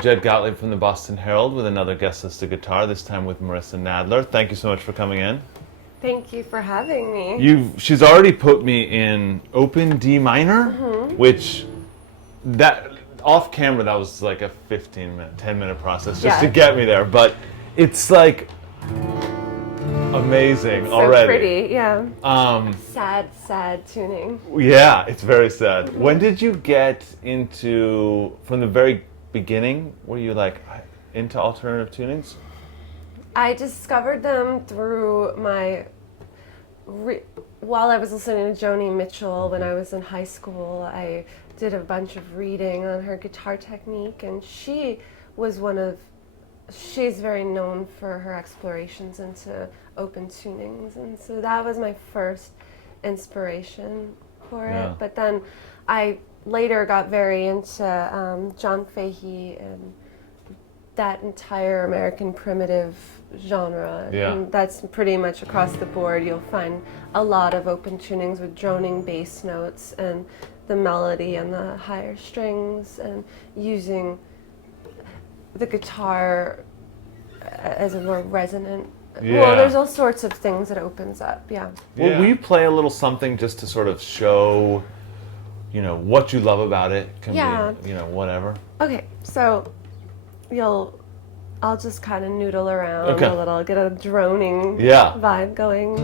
Jed Gottlieb from the Boston Herald with another guest-listed guitar, this time with Marissa Nadler. Thank you so much for coming in. Thank you for having me. She's already put me in open D minor, which that off camera that was like a 10-minute process just to get me there, but it's like amazing so already. Pretty, yeah. Sad tuning. Yeah, it's very sad. When did you get into, from the very beginning, were you like into alternative tunings? I discovered them through while I was listening to Joni Mitchell when I was in high school. I did a bunch of reading on her guitar technique, and she's very known for her explorations into open tunings, and so that was my first inspiration for it. But then I later got very into John Fahey and that entire American primitive genre. And that's pretty much across the board. You'll find a lot of open tunings with droning bass notes and the melody and the higher strings, and using the guitar as a more resonant. Well, there's all sorts of things that opens up. Well, will you play a little something just to sort of show, what you love about it? Can be, whatever. Okay, so I'll just kind of noodle around a little, get a droning vibe going.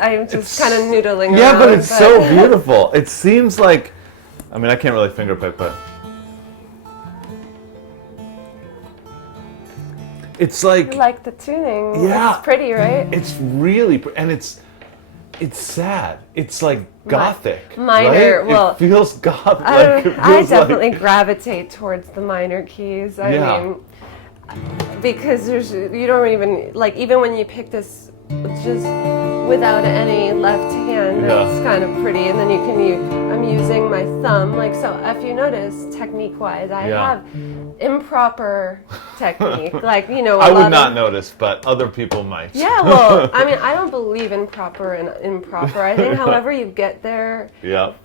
I'm just kind of noodling around. Yeah, but it's so beautiful. It seems like, I can't really finger pick, but it's like... You like the tuning. Yeah. It's pretty, right? It's really pretty, and it's sad. It's like gothic, minor, right? well... It feels gothic. I definitely gravitate towards the minor keys. I mean, because you don't even, even when you pick this just without any left hand, it's kind of pretty, and then you can use, I'm using my thumb, so if you notice, technique-wise, I have improper technique, I would not notice, but other people might. Yeah, well, I don't believe in proper and improper. I think however you get there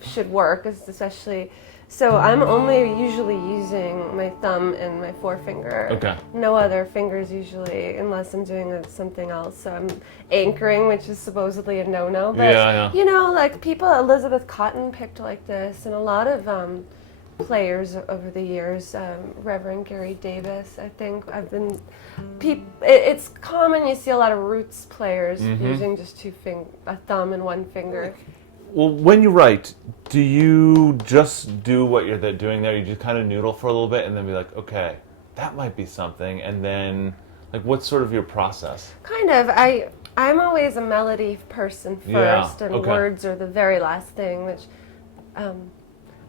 should work, especially... So I'm only usually using my thumb and my forefinger. Okay. No other fingers usually, unless I'm doing something else. So I'm anchoring, which is supposedly a no-no. But people, Elizabeth Cotton picked like this, and a lot of players over the years, Reverend Gary Davis, I think, it's common, you see a lot of roots players using just a thumb and one finger. Well, when you write, do you just do what you're doing there? You just kind of noodle for a little bit and then be like, okay, that might be something. And then, what's sort of your process? Kind of. I'm always a melody person first, and words are the very last thing, which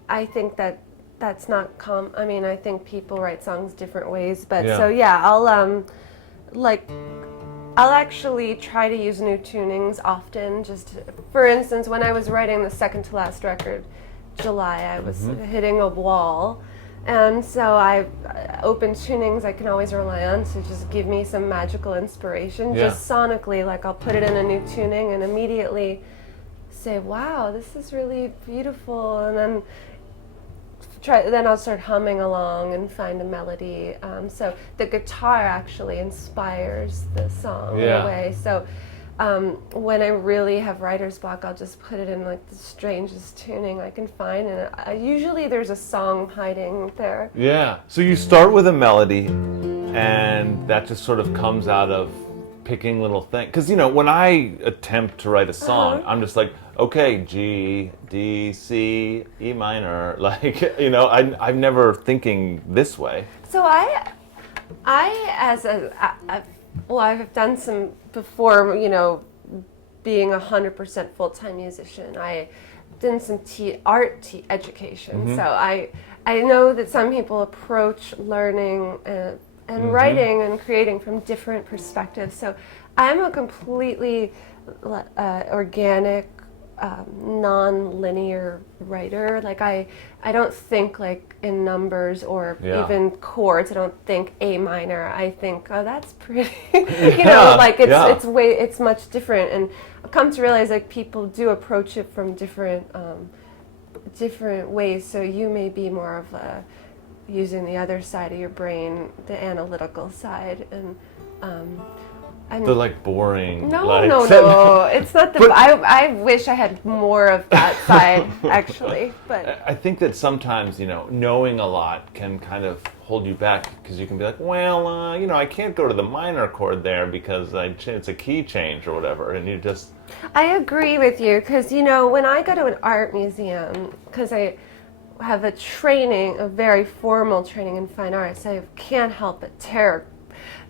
I think that's not I think people write songs different ways. But I'll actually try to use new tunings often. For instance, when I was writing the second to last record, July, I was hitting a wall, and so open tunings I can always rely on to just give me some magical inspiration. Just sonically, I'll put it in a new tuning and immediately say, "Wow, this is really beautiful," and then then I'll start humming along and find a melody. So the guitar actually inspires the song in a way. So when I really have writer's block, I'll just put it in the strangest tuning I can find, and usually there's a song hiding there. Yeah. So you start with a melody, and that just sort of comes out of picking little things. Because when I attempt to write a song, I'm just like, okay, G, D, C, E minor, I'm never thinking this way. So I've done some before, being 100% full-time musician. I done some art education, so I know that some people approach learning and writing and creating from different perspectives. So I'm a completely organic, non-linear writer. Like I don't think like in numbers or even chords. I don't think A minor. I think, oh, that's pretty. Like it's much different. And I've come to realize like people do approach it from different ways. So you may be more of using the other side of your brain, the analytical side, and the like boring. No. It's not the. I wish I had more of that side actually, but I think that sometimes knowing a lot can kind of hold you back because you can be like, well, I can't go to the minor chord there because it's a key change or whatever, and you just. I agree with you because when I go to an art museum, because I have a very formal training in fine arts, I can't help but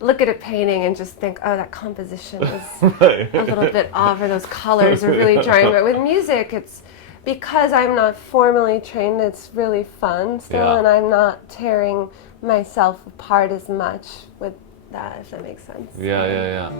look at a painting and just think, oh, that composition is a little bit off, or those colors are really jarring. But with music, it's because I'm not formally trained, it's really fun still, and I'm not tearing myself apart as much with that, if that makes sense. Yeah.